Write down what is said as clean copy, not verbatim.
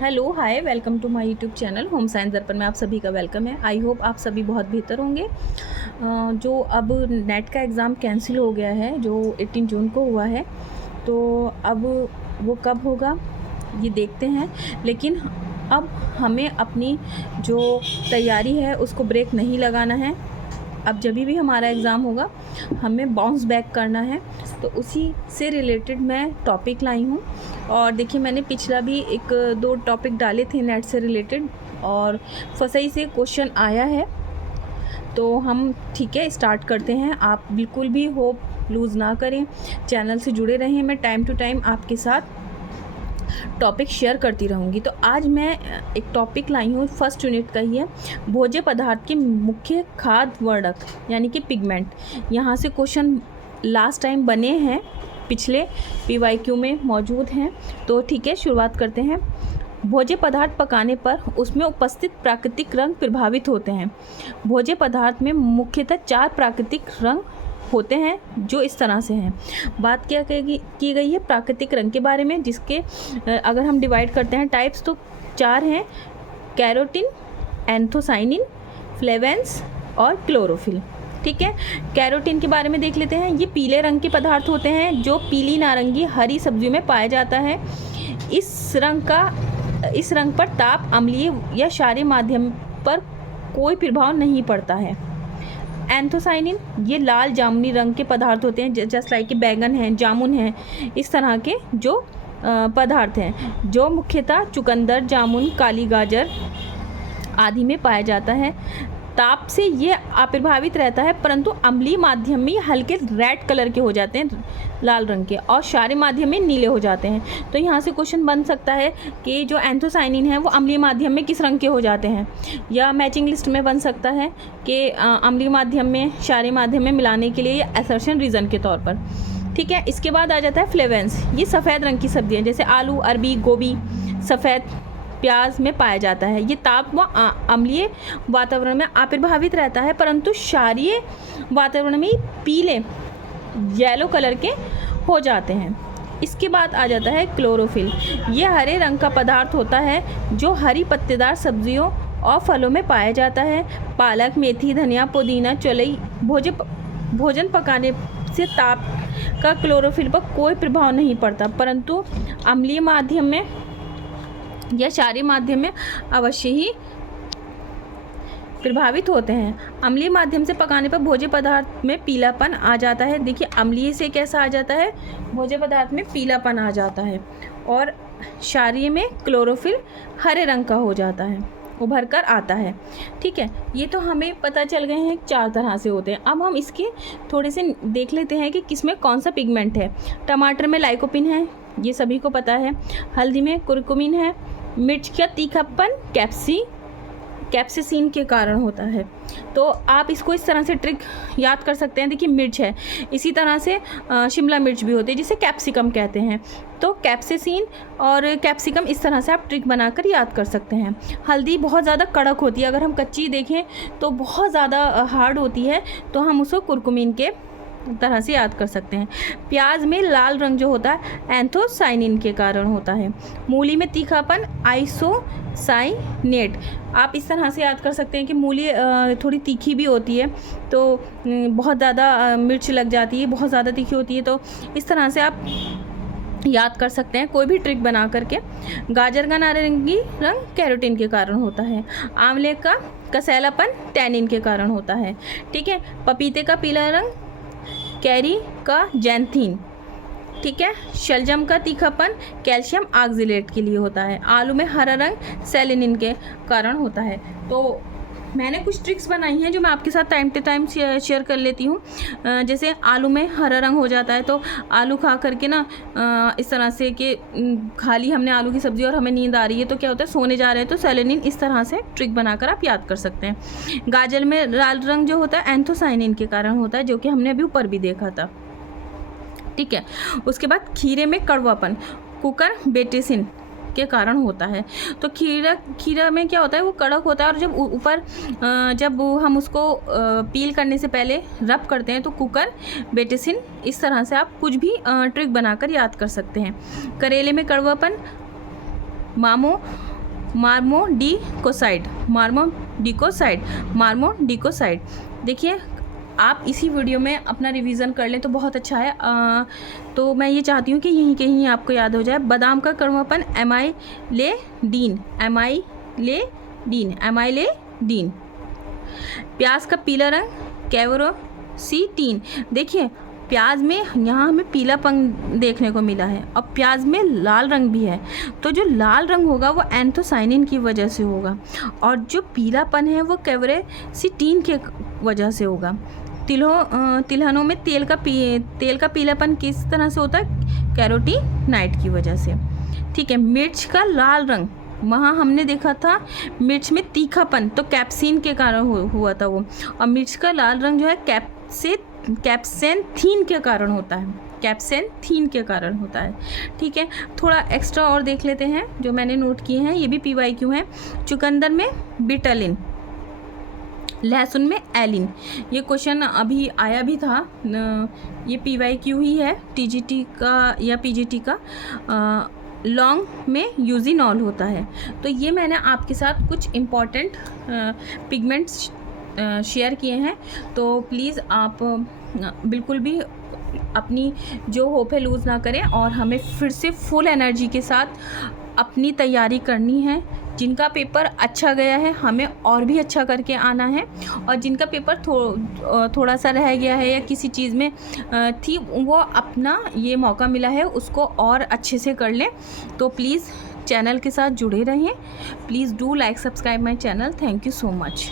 Hello hi, welcome to my YouTube channel home science Darpan में आप सभी का वेलकम है। आई होप आप सभी बहुत बेहतर होंगे। जो अब नेट का एग्ज़ाम कैंसिल हो गया है, जो 18 जून को हुआ है, तो अब वो कब होगा ये देखते हैं। लेकिन अब हमें अपनी जो तैयारी है उसको ब्रेक नहीं लगाना है। अब जब भी हमारा एग्ज़ाम होगा हमें बाउंस बैक करना है, तो उसी से रिलेटेड मैं टॉपिक लाई हूँ। और देखिए, मैंने पिछला भी 1-2 टॉपिक डाले थे नेट से रिलेटेड और सही से क्वेश्चन आया है। तो हम ठीक है स्टार्ट करते हैं। आप बिल्कुल भी होप लूज़ ना करें, चैनल से जुड़े रहें। मैं टाइम टू टाइम आपके साथ टॉपिक शेयर करती रहूँगी। तो आज मैं एक टॉपिक लाई हूँ, फर्स्ट यूनिट का ही है, भोज्य पदार्थ के मुख्य खाद्य वर्णक यानी कि पिगमेंट। यहाँ से क्वेश्चन लास्ट टाइम बने हैं, पिछले PYQ में मौजूद हैं। तो ठीक है, शुरुआत करते हैं। भोज्य पदार्थ पकाने पर उसमें उपस्थित प्राकृतिक रंग प्रभावित होते हैं। भोज्य पदार्थ में मुख्यतः 4 प्राकृतिक रंग होते हैं, जो इस तरह से हैं। बात क्या की गई है प्राकृतिक रंग के बारे में, जिसके अगर हम डिवाइड करते हैं टाइप्स तो 4 हैं: कैरोटीन, एंथोसाइनिन, फ्लेवेंस और क्लोरोफिल। ठीक है, कैरोटीन के बारे में देख लेते हैं। ये पीले रंग के पदार्थ होते हैं जो पीली, नारंगी, हरी सब्जियों में पाया जाता है। इस रंग पर ताप, अम्लीय या क्षारीय माध्यम पर कोई प्रभाव नहीं पड़ता है। एंथोसाइनिन, ये लाल जामुनी रंग के पदार्थ होते हैं, जस्ट लाइक कि बैगन हैं, जामुन हैं, इस तरह के जो पदार्थ हैं, जो मुख्यतः चुकंदर, जामुन, काली गाजर आदि में पाया जाता है। ताप से ये अप्रभावित रहता है, परंतु अम्लीय माध्यम में हल्के रेड कलर के हो जाते हैं, लाल रंग के, और क्षारीय माध्यम में नीले हो जाते हैं। तो यहाँ से क्वेश्चन बन सकता है कि जो एंथोसाइनिन है वो अम्लीय माध्यम में किस रंग के हो जाते हैं, या मैचिंग लिस्ट में बन सकता है कि अम्लीय माध्यम में क्षारीय माध्यम में मिलाने के लिए असर्शन रीज़न के तौर पर। ठीक है, इसके बाद आ जाता है फ्लेवेंस। ये सफ़ेद रंग की सब्जियाँ जैसे आलू, अरबी, गोभी, सफ़ेद प्याज में पाया जाता है। ये ताप व अम्लीय वातावरण में अप्रभावित रहता है, परंतु क्षारीय वातावरण में पीले येलो कलर के हो जाते हैं। इसके बाद आ जाता है क्लोरोफिल। ये हरे रंग का पदार्थ होता है जो हरी पत्तेदार सब्जियों और फलों में पाया जाता है। पालक, मेथी, धनिया, पुदीना, चौलाई भोजन पकाने से ताप का क्लोरोफिल पर कोई प्रभाव नहीं पड़ता, परंतु अम्लीय माध्यम में या क्षारीय माध्यम में अवश्य ही प्रभावित होते हैं। अम्लीय माध्यम से पकाने पर भोज्य पदार्थ में पीलापन आ जाता है। देखिए, अम्लीय से कैसा आ जाता है, भोज्य पदार्थ में पीलापन आ जाता है, और क्षारीय में क्लोरोफिल हरे रंग का हो जाता है, उभर कर आता है। ठीक है, ये तो हमें पता चल गए हैं 4 तरह से होते हैं। अब हम इसके थोड़े से देख लेते हैं कि किसमें कौन सा पिगमेंट है। टमाटर में लाइकोपिन है, ये सभी को पता है। हल्दी में कुरकुमिन है। मिर्च का तीखापन कैप्सिसिन के कारण होता है। तो आप इसको इस तरह से ट्रिक याद कर सकते हैं। देखिए, मिर्च है, इसी तरह से शिमला मिर्च भी होती है जिसे कैप्सिकम कहते हैं। तो कैप्सिसिन और कैप्सिकम, इस तरह से आप ट्रिक बनाकर याद कर सकते हैं। हल्दी बहुत ज़्यादा कड़क होती है, अगर हम कच्ची देखें तो बहुत ज़्यादा हार्ड होती है, तो हम उसको कुरकुमिन के तरह से याद कर सकते हैं। प्याज में लाल रंग जो होता है एंथोसाइनिन के कारण होता है। मूली में तीखापन आइसोसाइनेट, आप इस तरह से याद कर सकते हैं कि मूली थोड़ी तीखी भी होती है, तो बहुत ज़्यादा मिर्च लग जाती है, बहुत ज़्यादा तीखी होती है, तो इस तरह से आप याद कर सकते हैं कोई भी ट्रिक बना करके। गाजर का नारंगी रंग कैरोटीन के कारण होता है। आंवले का कसैलापन टैनिन के कारण होता है। ठीक है, पपीते का पीला रंग कैरी का जैंथीन। ठीक है, शलजम का तीखापन कैल्शियम ऑक्जेलेट के लिए होता है। आलू में हरा रंग सेलेनिन के कारण होता है। तो मैंने कुछ ट्रिक्स बनाई हैं जो मैं आपके साथ टाइम टू टाइम शेयर कर लेती हूँ। जैसे आलू में हरा रंग हो जाता है, तो आलू खा करके ना इस तरह से कि खाली हमने आलू की सब्ज़ी और हमें नींद आ रही है, तो क्या होता है, सोने जा रहे हैं, तो सेलेनिन, इस तरह से ट्रिक बनाकर आप याद कर सकते हैं। गाजर में लाल रंग जो होता है एंथोसाइनिन के कारण होता है, जो कि हमने अभी ऊपर भी देखा था। ठीक है, उसके बाद खीरे में कड़वापन कुकर बेटेसिन के कारण होता है। तो खीरा में क्या होता है, वो कड़क होता है, और जब ऊपर जब हम उसको पील करने से पहले रब करते हैं तो कुकर बेटेसिन, इस तरह से आप कुछ भी ट्रिक बनाकर याद कर सकते हैं। करेले में कड़वापन मामो मार्मोडिकोसाइड, मार्मोडिकोसाइड, मार्मोडिकोसाइड। देखिए आप इसी वीडियो में अपना रिवीजन कर लें तो बहुत अच्छा है। तो मैं ये चाहती हूँ कि यहीं कहीं आपको याद हो जाए। बादाम का कर्मपन एमाइलेडीन, एमाइलेडीन, एमाइलेडीन। प्याज का पीला रंग कैरोसीटीन। देखिए प्याज में यहाँ हमें पीलापन देखने को मिला है और प्याज में लाल रंग भी है, तो जो लाल रंग होगा वो एंथोसाइनिन की वजह से होगा और जो पीलापन है वो कैरोसीटीन के वजह से होगा। तिलहनों में तेल का पीलापन किस तरह से होता है? कैरोटीनाइड की वजह से। ठीक है। मिर्च का लाल रंग, वहाँ हमने देखा था मिर्च में तीखापन, तो कैप्सिन के कारण हुआ था वो। और मिर्च का लाल रंग जो है कैप्सेंथीन के कारण होता है, कैप्सेंथीन के कारण होता है। ठीक है। थोड़ा एक्स्ट्रा और देख लेते हैं जो मैंने नोट किए हैं, ये भी PYQ हैं। चुकंदर में बिटलिन, लहसुन में एलिन। ये क्वेश्चन अभी आया भी था, ये PYQ ही है, TGT का या PGT का। लौंग में यूजिनॉल होता है। तो ये मैंने आपके साथ कुछ इम्पॉर्टेंट पिगमेंट्स शेयर किए हैं। तो प्लीज़ आप बिल्कुल भी अपनी जो होप है लूज़ ना करें और हमें फिर से फुल एनर्जी के साथ अपनी तैयारी करनी है। जिनका पेपर अच्छा गया है हमें और भी अच्छा करके आना है, और जिनका पेपर थोड़ा सा रह गया है या किसी चीज़ में थी, वो अपना ये मौका मिला है उसको और अच्छे से कर लें। तो प्लीज़ चैनल के साथ जुड़े रहें। Please do like subscribe my channel. Thank you so much.